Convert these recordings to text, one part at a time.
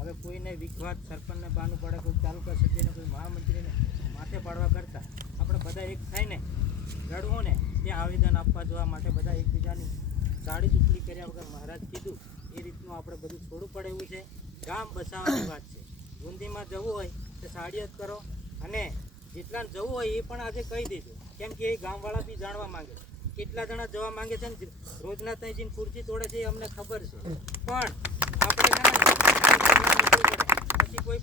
હવે કોઈને વિખવાદ સરપંચને બાનું પડે, કોઈ તાલુકા સભ્યને, કોઈ મહામંત્રીને માથે પાડવા કરતાં. આપણે બધા એક થઈને લડવું ને ત્યાં આવેદન આપવા જવા માટે બધા એકબીજાની સાડી ચૂંટણી કર્યા વગર મહારાજ કીધું, એ રીતનું આપણે બધું છોડવું પડે એવું છે. ગામ બસાવવાની વાત છે. બુંદીમાં જવું હોય તો સાડી જ કરો અને જેટલા જવું હોય એ પણ આજે કહી દેજો. કેમ કે એ ગામવાળા બી જાણવા માંગે કેટલા જણા જવા માંગે છે ને રોજના ત્યાં જઈને ખુરશી તોડે છે એ અમને ખબર છે. પણ આપણે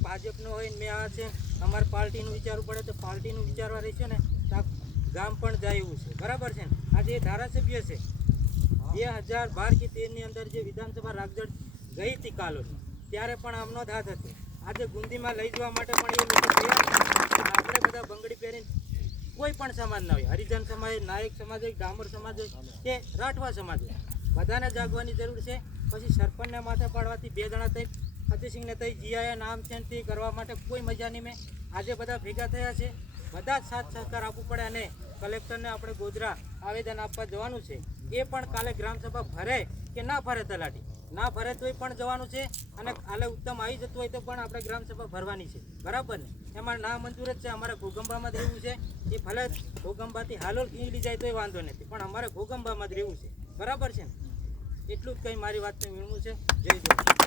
ભાજપનો હોય ને મેં આ છે, અમારે પાર્ટીનું વિચારવું પડે તો પાર્ટીનું વિચારવા રહેશે ને ગામ પણ જાય એવું છે બરાબર છે ને? આજે એ ધારાસભ્ય છે. બે હજાર બાર કે તેરની અંદર જે વિધાનસભા રાખજળ ગઈ હતી કાલોની, ત્યારે પણ આમનો જ હતો. આજે ગુંદીમાં લઈ જવા માટે પણ એ લોકો આપણે બધા બંગડી પહેરીને કોઈ પણ સમાજ ના હોય, હરિજન સમાજ, નાયક સમાજ હોય, ડામર સમાજ હોય કે રાઠવા સમાજ હોય, બધાને જાગવાની જરૂર છે. પછી સરપંચને માથે પાડવાથી બે જણા થઈ ફતેહસિંહને તઈ જીઆયા નામ છે તે કરવા માટે કોઈ મજા નહીં મેં. આજે બધા ભેગા થયા છે. બધા જ સાથ સહકાર આપવું પડે અને કલેક્ટરને આપણે ગોધરા આવેદન આપવા જવાનું છે. એ પણ કાલે ગ્રામસભા ભરે કે ના ભરે તલાટી? ના ભરે તોય પણ જવાનું છે અને કાલે ઉત્તમ આવી જતું હોય તો પણ આપણે ગ્રામસભા ભરવાની છે. બરાબર ને? એમાં ના મંજૂર જ છે. અમારે ઘોગંબામાં જ રહેવું છે. એ ભલે ઘોગંબાથી હાલોલ નીકળી જાય તોય વાંધો નથી. પણ અમારે ઘોગંબામાં જ રહેવું છે. બરાબર છે ને? એટલું જ કંઈ મારી વાતને વીણવું છે. જય જય